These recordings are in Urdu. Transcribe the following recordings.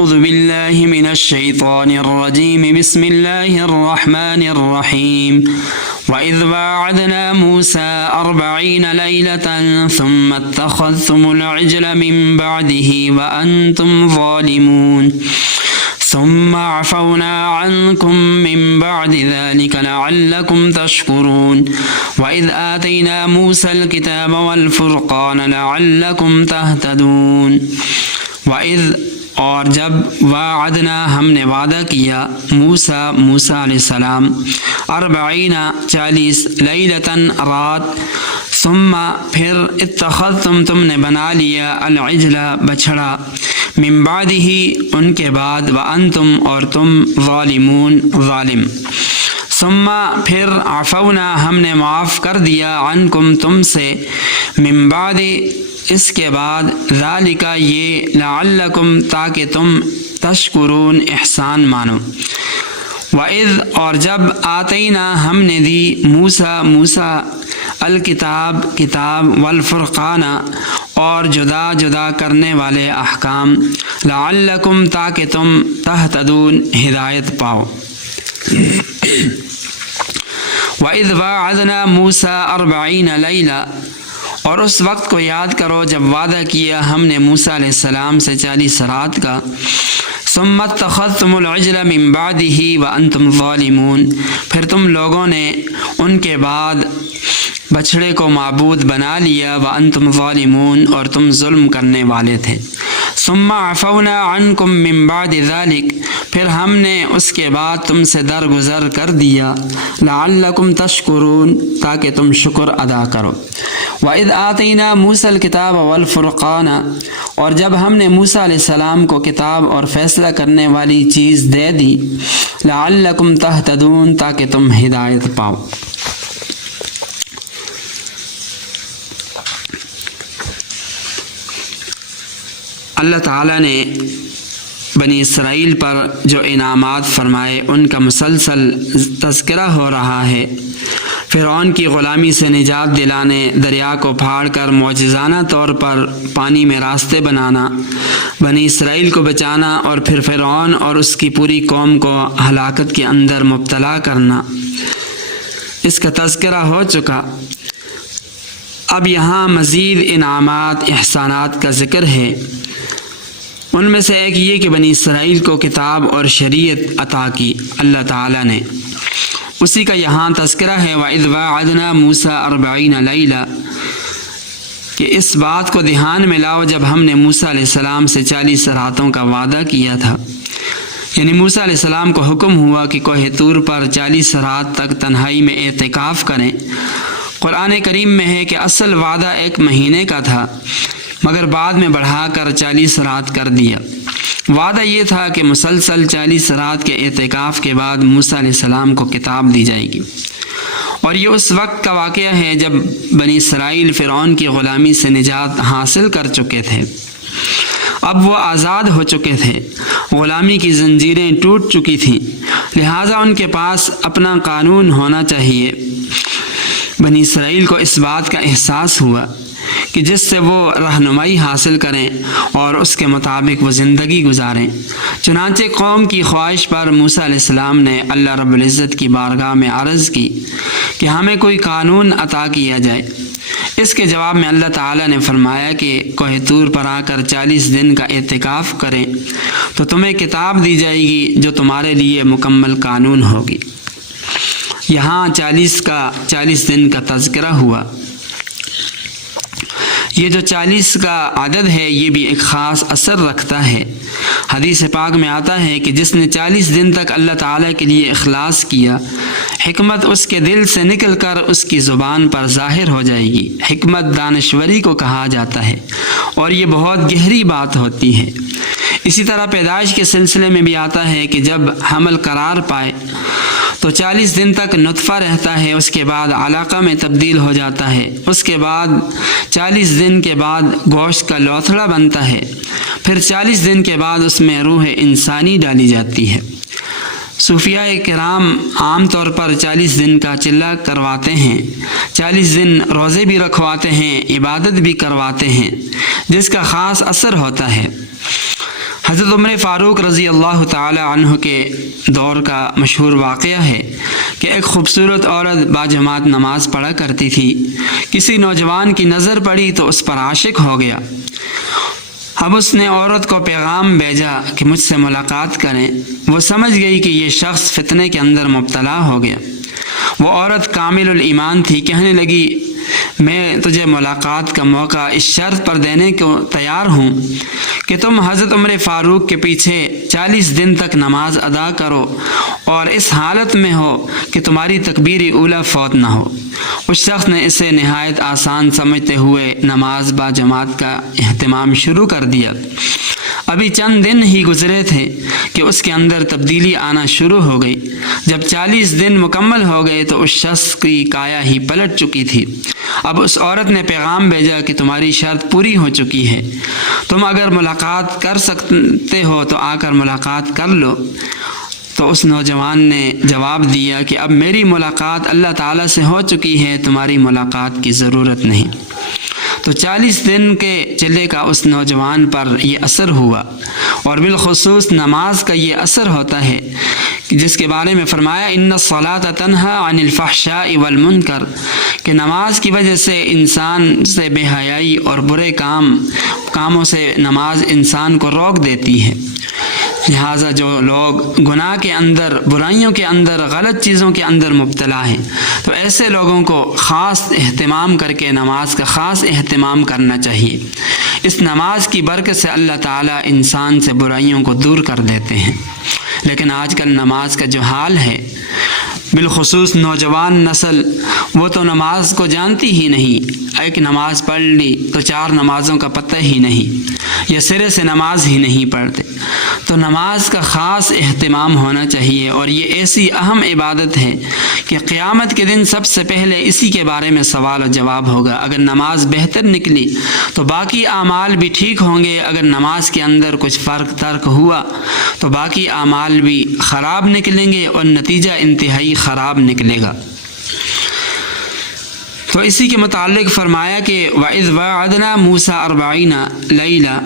أعوذ بالله من الشيطان الرجيم بسم الله الرحمن الرحيم وإذ واعدنا موسى 40 ليلة ثم اتخذتم العجل من بعده وأنتم ظالمون ثم عفونا عنكم من بعد ذلك لعلكم تشكرون وإذ آتينا موسى الكتاب والفرقان لعلكم تهتدون وإذ اور جب وعدنا ہم نے وعدہ کیا موسیٰ علیہ السلام 40 لیلتاً رات ثم پھر اتخذتم تم نے بنا لیا العجل بچھڑا من بعدہ ان کے بعد وانتم اور تم ظالمون ظالم ثم پھر عفونا ہم نے معاف کر دیا عنکم تم سے من بعد اس کے بعد ذالک یہ لعلکم تاکہ تم تشکرون احسان مانو وَإِذْ اور جب آتینا ہم نے دی موسیٰ الکتاب کتاب والفرقان اور جدا جدا کرنے والے احکام لعلکم تاکہ تم تہتدون ہدایت پاؤ وَإِذْ وَعَدْنَا مُوسَىٰ 40 لَيْلَةً اور اس وقت کو یاد کرو جب وعدہ کیا ہم نے موسیٰ علیہ السلام سے 40 رات کا ثم اتخذتم العجل من بعدہ وانتم ظالمون پھر تم لوگوں نے ان کے بعد بچھڑے کو معبود بنا لیا وانتم ظالمون اور تم ظلم کرنے والے تھے ثم عفونا عنکم من بعد ذلک پھر ہم نے اس کے بعد تم سے درگزر کر دیا لعلکم تشکرون تاکہ تم شکر ادا کرو وَإِذْ آتَيْنَا مُوسَى الْكِتَابَ وَالْفُرْقَانَ اور جب ہم نے موسیٰ علیہ السلام کو کتاب اور فیصلہ کرنے والی چیز دے دی لعلکم تہتدون تاکہ تم ہدایت پاؤ اللہ تعالیٰ نے بنی اسرائیل پر جو انعامات فرمائے ان کا مسلسل تذکرہ ہو رہا ہے فرعون کی غلامی سے نجات دلانے دریا کو پھاڑ کر معجزانہ طور پر پانی میں راستے بنانا بنی اسرائیل کو بچانا اور پھر فرعون اور اس کی پوری قوم کو ہلاکت کے اندر مبتلا کرنا اس کا تذکرہ ہو چکا اب یہاں مزید انعامات احسانات کا ذکر ہے ان میں سے ایک یہ کہ بنی اسرائیل کو کتاب اور شریعت عطا کی اللہ تعالیٰ نے اسی کا یہاں تذکرہ ہے وَإِذْ وَعَدْنَا مُوسَىٰ 40 لَيْلَةً کہ اس بات کو دھیان میں لاؤ جب ہم نے موسیٰ علیہ السلام سے 40 راتوں کا وعدہ کیا تھا یعنی موسیٰ علیہ السلام کو حکم ہوا کہ کوہ طور پر 40 رات تک تنہائی میں اعتکاف کریں قرآن کریم میں ہے کہ اصل وعدہ 1 مہینے کا تھا مگر بعد میں بڑھا کر 40 رات کر دیا وعدہ یہ تھا کہ مسلسل 40 رات کے اعتکاف کے بعد موسیٰ علیہ السلام کو کتاب دی جائے گی اور یہ اس وقت کا واقعہ ہے جب بنی اسرائیل فرعون کی غلامی سے نجات حاصل کر چکے تھے اب وہ آزاد ہو چکے تھے غلامی کی زنجیریں ٹوٹ چکی تھیں لہٰذا ان کے پاس اپنا قانون ہونا چاہیے بنی اسرائیل کو اس بات کا احساس ہوا کہ جس سے وہ رہنمائی حاصل کریں اور اس کے مطابق وہ زندگی گزاریں چنانچہ قوم کی خواہش پر موسیٰ علیہ السلام نے اللہ رب العزت کی بارگاہ میں عرض کی کہ ہمیں کوئی قانون عطا کیا جائے اس کے جواب میں اللہ تعالیٰ نے فرمایا کہ کوہ طور پر آ کر 40 دن کا اعتکاف کریں تو تمہیں کتاب دی جائے گی جو تمہارے لیے مکمل قانون ہوگی یہاں 40 دن کا تذکرہ ہوا یہ جو 40 کا عدد ہے یہ بھی ایک خاص اثر رکھتا ہے حدیث پاک میں آتا ہے کہ جس نے 40 دن تک اللہ تعالیٰ کے لیے اخلاص کیا حکمت اس کے دل سے نکل کر اس کی زبان پر ظاہر ہو جائے گی حکمت دانشوری کو کہا جاتا ہے اور یہ بہت گہری بات ہوتی ہے اسی طرح پیدائش کے سلسلے میں بھی آتا ہے کہ جب حمل قرار پائے تو 40 دن تک نطفہ رہتا ہے اس کے بعد علاقہ میں تبدیل ہو جاتا ہے اس کے بعد 40 دن کے بعد گوشت کا لوتھڑا بنتا ہے پھر 40 دن کے بعد اس میں روح انسانی ڈالی جاتی ہے صوفیاء کرام عام طور پر 40 دن کا چلہ کرواتے ہیں 40 دن روزے بھی رکھواتے ہیں عبادت بھی کرواتے ہیں جس کا خاص اثر ہوتا ہے حضرت عمر فاروق رضی اللہ تعالی عنہ کے دور کا مشہور واقعہ ہے کہ ایک خوبصورت عورت باجماعت نماز پڑھا کرتی تھی۔ کسی نوجوان کی نظر پڑی تو اس پر عاشق ہو گیا۔ اب اس نے عورت کو پیغام بھیجا کہ مجھ سے ملاقات کریں۔ وہ سمجھ گئی کہ یہ شخص فتنے کے اندر مبتلا ہو گیا۔ وہ عورت کامل الایمان تھی، کہنے لگی میں تجھے ملاقات کا موقع اس شرط پر دینے کو تیار ہوں کہ تم حضرت عمر فاروق کے پیچھے 40 دن تک نماز ادا کرو اور اس حالت میں ہو کہ تمہاری تکبیر اولیٰ فوت نہ ہو۔ اس شخص نے اسے نہایت آسان سمجھتے ہوئے نماز با جماعت کا اہتمام شروع کر دیا۔ ابھی چند دن ہی گزرے تھے کہ اس کے اندر تبدیلی آنا شروع ہو گئی۔ جب 40 دن مکمل ہو گئے تو اس شخص کی کایا ہی پلٹ چکی تھی۔ اب اس عورت نے پیغام بھیجا کہ تمہاری شرط پوری ہو چکی ہے، تم اگر ملاقات کر سکتے ہو تو آ کر ملاقات کر لو۔ تو اس نوجوان نے جواب دیا کہ اب میری ملاقات اللہ تعالیٰ سے ہو چکی ہے، تمہاری ملاقات کی ضرورت نہیں۔ تو 40 دن کے چلے کا اس نوجوان پر یہ اثر ہوا، اور بالخصوص نماز کا یہ اثر ہوتا ہے جس کے بارے میں فرمایا ان الصلاۃ تنہی عن الفحشاء والمنکر، کہ نماز کی وجہ سے انسان سے بے حیائی اور برے کاموں سے نماز انسان کو روک دیتی ہے۔ لہٰذا جو لوگ گناہ کے اندر، برائیوں کے اندر، غلط چیزوں کے اندر مبتلا ہیں، تو ایسے لوگوں کو خاص اہتمام کر کے نماز کا خاص اہتمام کرنا چاہیے۔ اس نماز کی برکت سے اللہ تعالیٰ انسان سے برائیوں کو دور کر دیتے ہیں۔ لیکن آج کل نماز کا جو حال ہے، بالخصوص نوجوان نسل، وہ تو نماز کو جانتی ہی نہیں۔ ایک نماز پڑھ لی تو 4 نمازوں کا پتہ ہی نہیں، یا سرے سے نماز ہی نہیں پڑھتے۔ تو نماز کا خاص اہتمام ہونا چاہیے، اور یہ ایسی اہم عبادت ہے کہ قیامت کے دن سب سے پہلے اسی کے بارے میں سوال و جواب ہوگا۔ اگر نماز بہتر نکلی تو باقی اعمال بھی ٹھیک ہوں گے، اگر نماز کے اندر کچھ فرق ترک ہوا تو باقی اعمال بھی خراب نکلیں گے اور نتیجہ انتہائی خراب نکلے گا۔ تو اسی کے متعلق فرمایا کہ وَإِذْ وَعَدْنَا مُوسَىٰ 40 لَيْلَةً،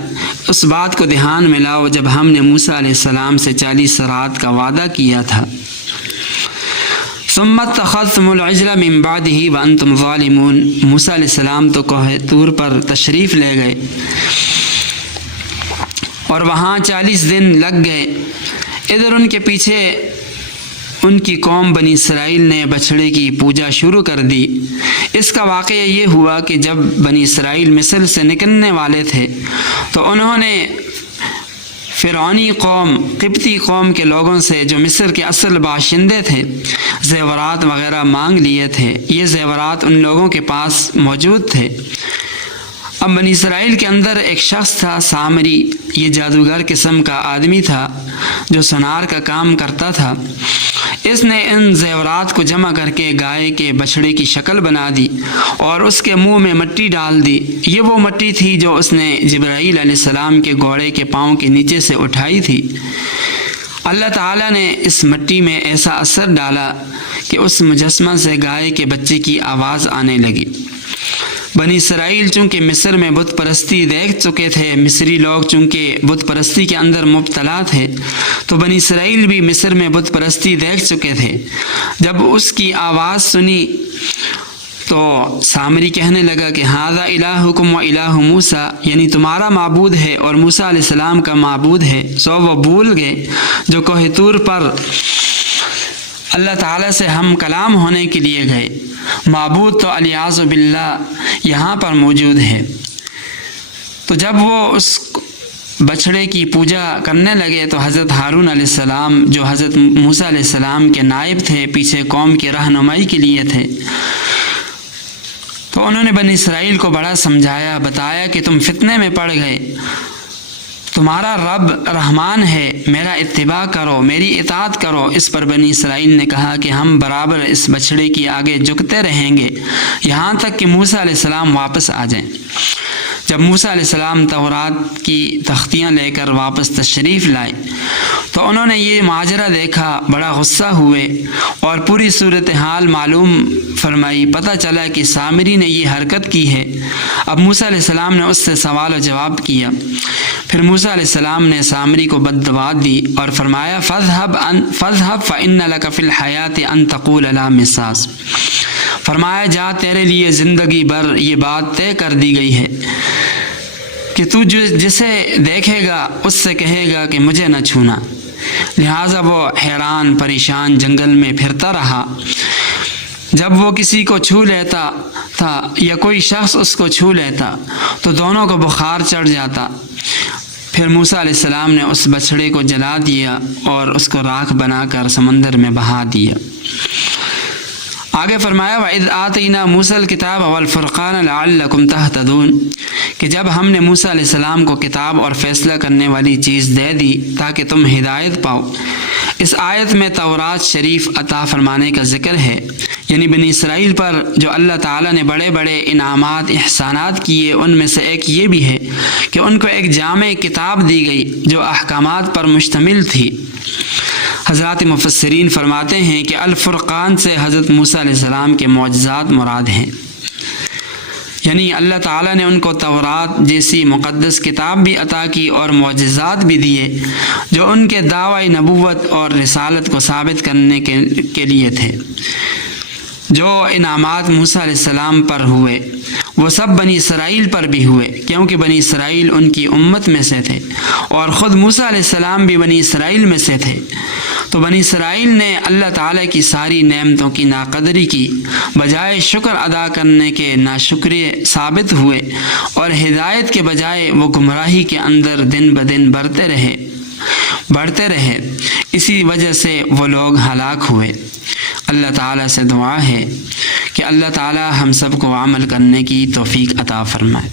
اس بات کو دھیان میں لاؤ جب ہم نے موسیٰ علیہ السلام سے 40 رات کا وعدہ کیا تھا۔ ثُمَّ اتَّخَذْتُمُ الْعِجْلَ مِن بَعْدِهِ وَأَنْتُمْ ظَالِمُونَ، موسیٰ علیہ السلام تو کوہ طور پر تشریف لے گئے اور وہاں 40 دن لگ گئے۔ ادھر ان کے پیچھے ان کی قوم بنی اسرائیل نے بچھڑے کی پوجا شروع کر دی۔ اس کا واقعہ یہ ہوا کہ جب بنی اسرائیل مصر سے نکلنے والے تھے تو انہوں نے فرعونی قوم، قبطی قوم کے لوگوں سے، جو مصر کے اصل باشندے تھے، زیورات وغیرہ مانگ لیے تھے۔ یہ زیورات ان لوگوں کے پاس موجود تھے۔ اب بنی اسرائیل کے اندر ایک شخص تھا سامری، یہ جادوگر قسم کا آدمی تھا جو سونار کا کام کرتا تھا۔ اس نے ان زیورات کو جمع کر کے گائے کے بچھڑے کی شکل بنا دی اور اس کے منہ میں مٹی ڈال دی۔ یہ وہ مٹی تھی جو اس نے جبرائیل علیہ السلام کے گھوڑے کے پاؤں کے نیچے سے اٹھائی تھی۔ اللہ تعالیٰ نے اس مٹی میں ایسا اثر ڈالا کہ اس مجسمہ سے گائے کے بچے کی آواز آنے لگی۔ بنی اسرائیل چونکہ مصر میں بت پرستی دیکھ چکے تھے، مصری لوگ چونکہ بت پرستی کے اندر مبتلا تھے، تو بنی اسرائیل بھی مصر میں بت پرستی دیکھ چکے تھے۔ جب اس کی آواز سنی تو سامری کہنے لگا کہ ھذا الہکم و الہ موسیٰ، یعنی تمہارا معبود ہے اور موسیٰ علیہ السلام کا معبود ہے۔ سو وہ بھول گئے جو کوہ طور پر اللہ تعالیٰ سے ہم کلام ہونے کے لیے گئے، معبود تو الیاذ باللہ یہاں پر موجود ہے۔ تو جب وہ اس بچھڑے کی پوجا کرنے لگے تو حضرت ہارون علیہ السلام، جو حضرت موسیٰ علیہ السلام کے نائب تھے، پیچھے قوم کی رہنمائی کے لیے تھے، تو انہوں نے بنی اسرائیل کو بڑا سمجھایا، بتایا کہ تم فتنے میں پڑ گئے، تمہارا رب رحمان ہے، میرا اتباع کرو، میری اطاعت کرو۔ اس پر بنی اسرائیل نے کہا کہ ہم برابر اس بچھڑے کی آگے جھکتے رہیں گے یہاں تک کہ موسیٰ علیہ السلام واپس آ جائیں۔ جب موسیٰ علیہ السلام تورات کی تختیاں لے کر واپس تشریف لائے تو انہوں نے یہ ماجرا دیکھا، بڑا غصہ ہوئے اور پوری صورتحال معلوم فرمائی۔ پتہ چلا کہ سامری نے یہ حرکت کی ہے۔ اب موسیٰ علیہ السلام نے اس سے سوال و جواب کیا۔ پھر موسیٰ علیہ السلام نے سامری کو بد دعا دی اور فرمایا فَاذْهَبْ فَإِنَّ لَكَ فِي الْحَيَاةِ أَن تَقُولَ لَا مِسَاسَ، فرمایا جا تیرے لیے زندگی بھر یہ بات طے کر دی گئی ہے کہ تو جسے دیکھے گا اس سے کہے گا کہ مجھے نہ چھونا۔ لہٰذا وہ حیران پریشان جنگل میں پھرتا رہا۔ جب وہ کسی کو چھو لیتا تھا یا کوئی شخص اس کو چھو لیتا تو دونوں کو بخار چڑھ جاتا۔ پھر موسیٰ علیہ السلام نے اس بچھڑے کو جلا دیا اور اس کو راکھ بنا کر سمندر میں بہا دیا۔ آگے فرمایا وَإِذْ آتَيْنَا مُوسَى الْكِتَابَ وَالْفُرْقَانَ لَعَلَّكُمْ تَهْتَدُونَ، کہ جب ہم نے موسیٰ علیہ السلام کو کتاب اور فیصلہ کرنے والی چیز دے دی تاکہ تم ہدایت پاؤ۔ اس آیت میں تورات شریف عطا فرمانے کا ذکر ہے، یعنی بنی اسرائیل پر جو اللہ تعالیٰ نے بڑے بڑے انعامات احسانات کیے ان میں سے ایک یہ بھی ہے کہ ان کو ایک جامع کتاب دی گئی جو احکامات پر مشتمل تھی۔ حضرات مفسرین فرماتے ہیں کہ الفرقان سے حضرت موسیٰ علیہ السلام کے معجزات مراد ہیں، یعنی اللہ تعالیٰ نے ان کو تورات جیسی مقدس کتاب بھی عطا کی اور معجزات بھی دیے جو ان کے دعوی نبوت اور رسالت کو ثابت کرنے کے لیے تھے۔ جو انعامات موسیٰ علیہ السلام پر ہوئے وہ سب بنی اسرائیل پر بھی ہوئے، کیونکہ بنی اسرائیل ان کی امت میں سے تھے اور خود موسیٰ علیہ السلام بھی بنی اسرائیل میں سے تھے۔ تو بنی اسرائیل نے اللہ تعالیٰ کی ساری نعمتوں کی ناقدری کی، بجائے شکر ادا کرنے کے ناشکرے ثابت ہوئے اور ہدایت کے بجائے وہ گمراہی کے اندر دن بدن بڑھتے رہے، اسی وجہ سے وہ لوگ ہلاک ہوئے۔ اللہ تعالیٰ سے دعا ہے کہ اللہ تعالیٰ ہم سب کو عمل کرنے کی توفیق عطا فرمائے۔